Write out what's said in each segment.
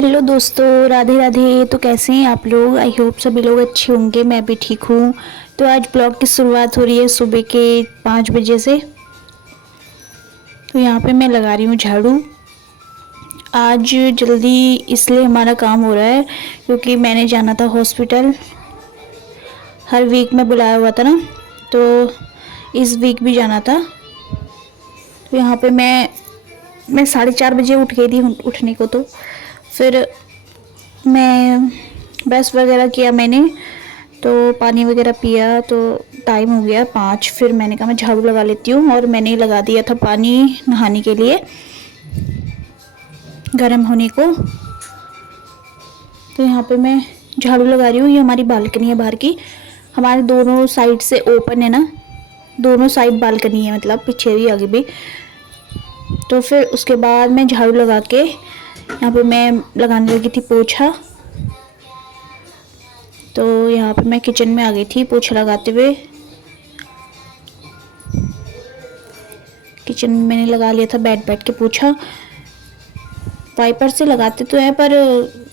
Hello दोस्तों, राधे राधे। तो कैसे हैं आप लोग? आई होप सभी लोग अच्छे होंगे। मैं भी ठीक हूँ। तो आज ब्लॉग की शुरुआत हो रही है सुबह के 5 बजे से। तो यहाँ पे मैं लगा रही हूँ झाड़ू। आज जल्दी इसलिए हमारा काम हो रहा है क्योंकि मैंने जाना था हॉस्पिटल। हर वीक में बुलाया हुआ था ना, तो इस वीक भी जाना था। तो यहाँ पे मैं 4:30 बजे उठ गई थी उठने को। तो फिर मैं ब्रश वगैरह किया मैंने, तो पानी वगैरह पिया, तो टाइम हो गया 5। फिर मैंने कहा मैं झाड़ू लगा लेती हूँ, और मैंने लगा दिया था पानी नहाने के लिए गर्म होने को। तो यहाँ पे मैं झाड़ू लगा रही हूँ। ये हमारी बालकनी है बाहर की। हमारे दोनों साइड से ओपन है ना, दोनों साइड बालकनी है, मतलब पीछे भी आगे भी। तो फिर उसके बाद मैं झाड़ू लगा के यहाँ पे मैं लगाने लगी थी पोछा। तो यहाँ पे मैं किचन में आ गई थी पोछा लगाते हुए। किचन में मैंने लगा लिया था बैठ के पोछा। वाइपर से लगाते तो है पर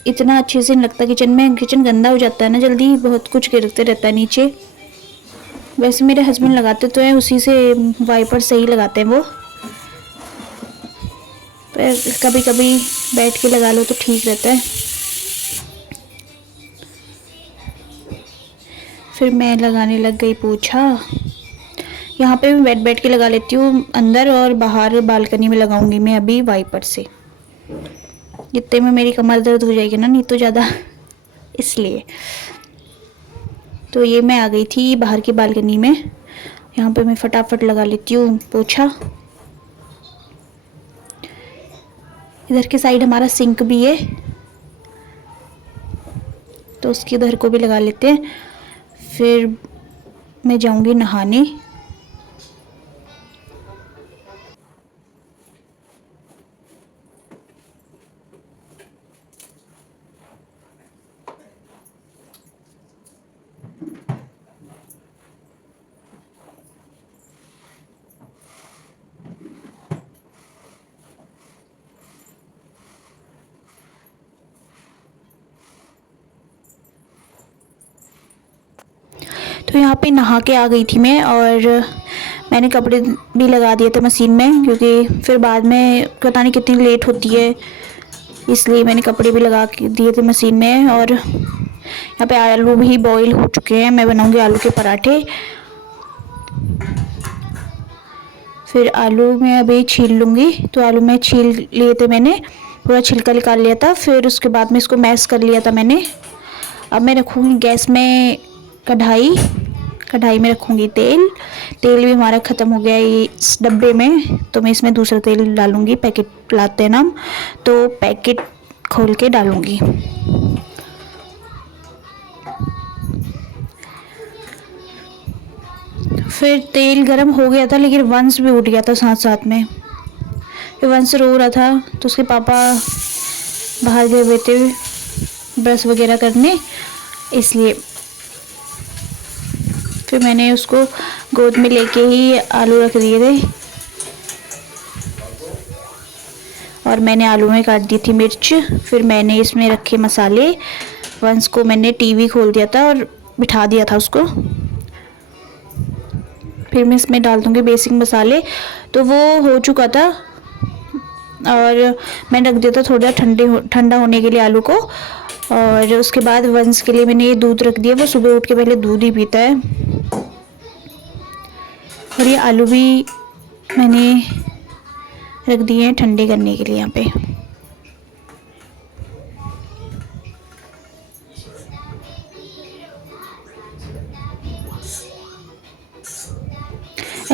इतना अच्छे से नहीं लगता किचन में। किचन गंदा हो जाता है ना जल्दी, बहुत कुछ गिरते रहता है नीचे। वैसे मेरे हस्बैंड लगाते तो हैं, उसी से वाइपर सही लगाते हैं वो। पर कभी कभी बैठ के लगा लो तो ठीक रहता है। फिर मैं लगाने लग गई पोछा। यहाँ पे मैं बैठ के लगा लेती हूँ अंदर, और बाहर बालकनी में लगाऊंगी मैं अभी वाइपर से। इतने में मेरी कमर दर्द हो जाएगी ना, नहीं तो ज़्यादा, इसलिए। तो ये मैं आ गई थी बाहर की बालकनी में। यहाँ पे मैं फटाफट लगा लेती हूँ पोछा। इधर के साइड हमारा सिंक भी है, तो उसके इधर को भी लगा लेते हैं। फिर मैं जाऊँगी नहाने। तो यहाँ पे नहा के आ गई थी मैं, और मैंने कपड़े भी लगा दिए थे मशीन में, क्योंकि फिर बाद में पता नहीं कितनी लेट होती है, इसलिए मैंने कपड़े भी लगा के दिए थे मशीन में। और यहाँ पे आलू भी बॉईल हो चुके हैं। मैं बनाऊंगी आलू के पराठे। फिर आलू मैं अभी छील लूँगी। तो आलू मैं छील लिए थे मैंने, पूरा छिलका निकाल लिया था। फिर उसके बाद में इसको मैश कर लिया था मैंने। अब मैं रखूँगी गैस में कढ़ाई। कढ़ाई में रखूँगी तेल। तेल भी हमारा ख़त्म हो गया है इस डब्बे में, तो मैं इसमें दूसरा तेल डालूँगी। पैकेट लाते हैं ना हम, तो पैकेट खोल के डालूँगी। फिर तेल गरम हो गया था, लेकिन वंश भी उठ गया था साथ साथ में। फिर वंश रो रहा था, तो उसके पापा बाहर गए हुए थे ब्रश वगैरह करने, इसलिए। फिर मैंने उसको गोद में लेके ही आलू रख दिए थे, और मैंने आलू में काट दी थी मिर्च। फिर मैंने इसमें रखे मसाले। वंश को मैंने टीवी खोल दिया था और बिठा दिया था उसको। फिर मैं इसमें डाल दूँगी बेसिक मसाले। तो वो हो चुका था, और मैंने रख दिया था थोड़ा ठंडा होने के लिए आलू को। और उसके बाद वंश के लिए मैंने ये दूध रख दिया। वो सुबह उठ के पहले दूध ही पीता है। और ये आलू भी मैंने रख दिए हैं ठंडे करने के लिए यहाँ पे।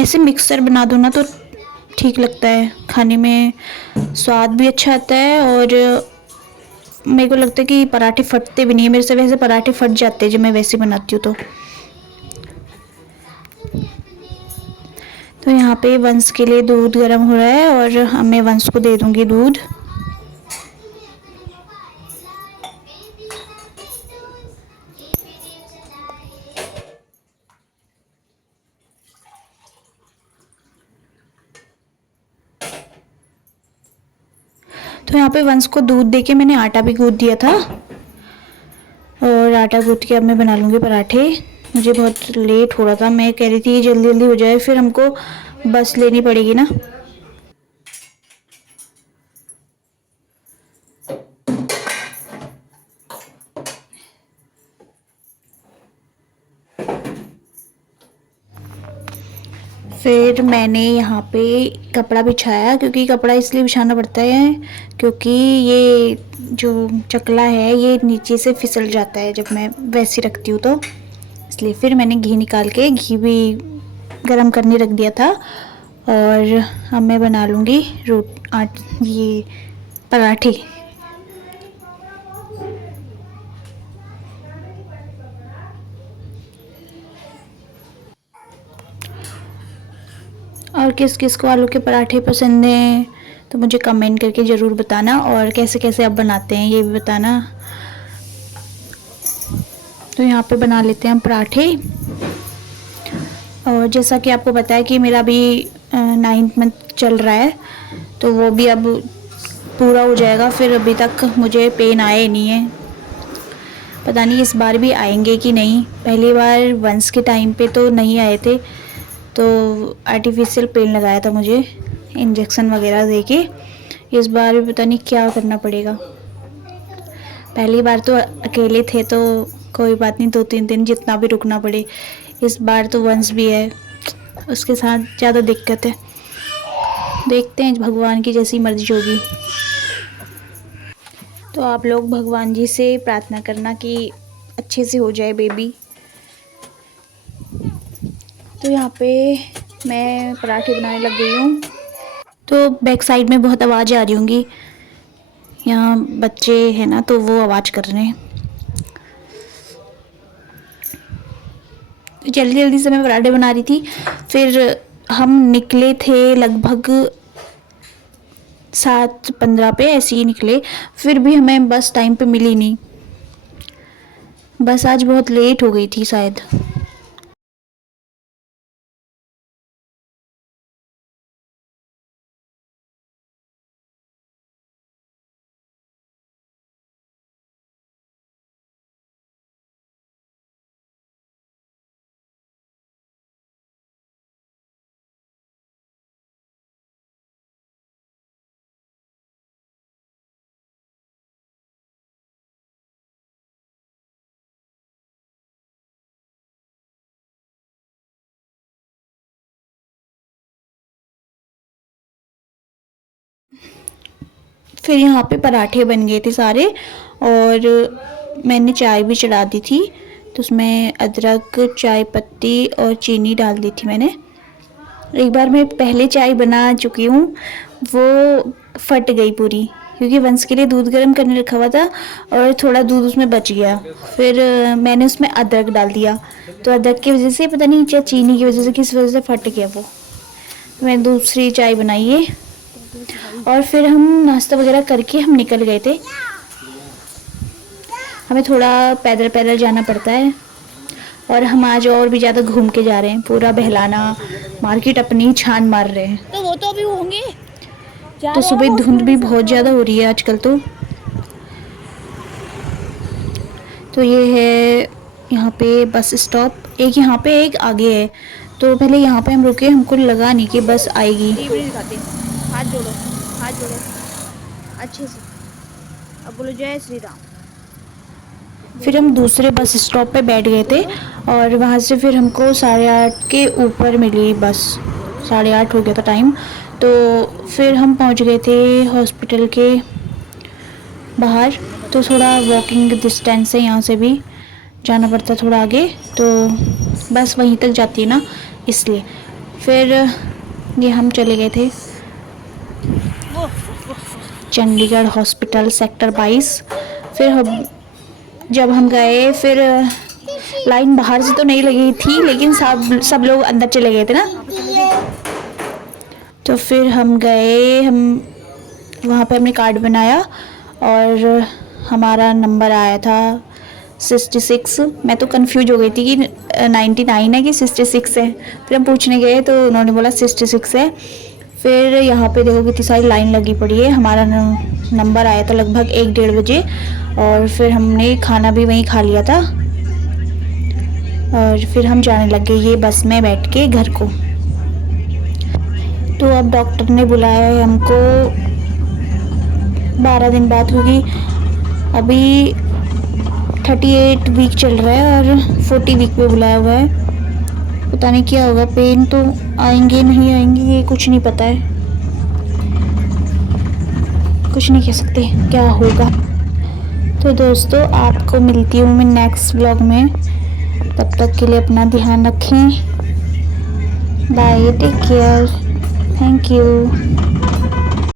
ऐसे मिक्सर बना दो ना तो ठीक लगता है खाने में, स्वाद भी अच्छा आता है। और मेरे को लगता है कि पराठे फटते भी नहीं है मेरे से। वैसे पराठे फट जाते हैं जब मैं वैसे बनाती हूँ तो यहाँ पे वंश के लिए दूध गर्म हो रहा है, और अब मैं वंश को दे दूँगी दूध। तो तो यहाँ पे वंश को दूध देके मैंने आटा भी गूँथ दिया था, और आटा गूँथ के अब मैं बना लूँगी पराठे। मुझे बहुत लेट हो रहा था, मैं कह रही थी जल्दी जल्दी हो जाए, फिर हमको बस लेनी पड़ेगी ना। फिर मैंने यहाँ पे कपड़ा बिछाया, क्योंकि कपड़ा इसलिए बिछाना पड़ता है क्योंकि ये जो चकला है ये नीचे से फिसल जाता है जब मैं वैसे रखती हूँ, तो इसलिए फिर मैंने घी निकाल के घी भी गरम करने रख दिया था। और अब मैं बना लूँगी ये पराठे। और किस किस को आलू के पराठे पसंद हैं तो मुझे कमेंट करके ज़रूर बताना, और कैसे कैसे आप बनाते हैं ये भी बताना। तो यहाँ पे बना लेते हैं हम पराठे। और जैसा कि आपको पता है कि मेरा अभी 9th मंथ चल रहा है, तो वो भी अब पूरा हो जाएगा। फिर अभी तक मुझे पेन आए नहीं है, पता नहीं इस बार भी आएंगे कि नहीं। पहली बार वंस के टाइम पे तो नहीं आए थे, तो आर्टिफिशियल पेन लगाया था मुझे इंजेक्शन वगैरह देके। इस बार भी पता नहीं क्या करना पड़ेगा। पहली बार तो अकेले थे तो कोई बात नहीं, 2-3 दिन जितना भी रुकना पड़े। इस बार तो वंस भी है, उसके साथ ज़्यादा दिक्कत है। देखते हैं भगवान की जैसी मर्जी होगी। तो आप लोग भगवान जी से प्रार्थना करना कि अच्छे से हो जाए बेबी। तो यहाँ पे मैं पराठे बनाने लग गई हूँ। तो बैक साइड में बहुत आवाज़ आ रही होंगी, यहाँ बच्चे हैं ना तो वो आवाज़ कर रहे हैं। तो जल्दी जल्दी से मैं पराठे बना रही थी। फिर हम निकले थे लगभग 7:15 पे, ऐसे ही निकले। फिर भी हमें बस टाइम पे मिली नहीं, बस आज बहुत लेट हो गई थी शायद। फिर यहाँ पे पराठे बन गए थे सारे, और मैंने चाय भी चढ़ा दी थी। तो उसमें अदरक, चाय पत्ती और चीनी डाल दी थी मैंने। एक बार मैं पहले चाय बना चुकी हूँ, वो फट गई पूरी, क्योंकि वंश के लिए दूध गर्म करने रखा हुआ था और थोड़ा दूध उसमें बच गया। फिर मैंने उसमें अदरक डाल दिया, तो अदरक की वजह से पता नहीं, चाहे चीनी की वजह से, किस वजह से फट गया वो। मैं दूसरी चाय बनाई है, और फिर हम नाश्ता वगैरह करके हम निकल गए थे। हमें थोड़ा पैदल पैदल जाना पड़ता है, और हम आज और भी ज़्यादा घूम के जा रहे हैं। पूरा बहलाना, मार्केट अपनी छान मार रहे हैं। तो वो तो अभी होंगे। तो सुबह धुंध भी बहुत ज़्यादा हो रही है आजकल तो ये है यहाँ पे बस स्टॉप। एक यहाँ पे एक आगे है, तो पहले यहाँ पे हम रुके, हमको लगा नहीं कि बस आएगी। हाथ जोड़ो, हाथ जोड़ो अच्छे से, अब बोलो जय श्री राम। फिर हम दूसरे बस स्टॉप पे बैठ गए थे, और वहाँ से फिर हमको 8:30 के ऊपर मिली बस। 8:30 हो गया था टाइम। तो फिर हम पहुँच गए थे हॉस्पिटल के बाहर। तो थोड़ा वॉकिंग डिस्टेंस है, यहाँ से भी जाना पड़ता थोड़ा आगे, तो बस वहीं तक जाती है ना, इसलिए। फिर ये हम चले गए थे चंडीगढ़ हॉस्पिटल सेक्टर 22। फिर जब हम गए, फिर लाइन बाहर से तो नहीं लगी थी, लेकिन सब लोग अंदर चले गए थे ना। तो फिर हम गए, हम वहाँ पे हमने कार्ड बनाया, और हमारा नंबर आया था 66। मैं तो कंफ्यूज हो गई थी कि 99 है कि 66 है। फिर हम पूछने गए तो उन्होंने बोला 66 है। फिर यहाँ पे देखो कितनी सारी लाइन लगी पड़ी है। हमारा नंबर आया था लगभग 1-1:30 बजे, और फिर हमने खाना भी वहीं खा लिया था और फिर हम जाने लगे ये बस में बैठ के घर को। तो अब डॉक्टर ने बुलाया है हमको 12 दिन बाद, क्योंकि अभी 38 वीक चल रहा है और 40 वीक पे बुलाया हुआ है। पता नहीं क्या होगा, पेन तो आएंगे नहीं आएंगे ये कुछ नहीं पता है, कुछ नहीं कह सकते क्या होगा। तो दोस्तों आपको मिलती हूँ मैं नेक्स्ट व्लॉग में, तब तक के लिए अपना ध्यान रखें। Bye, take care, thank you.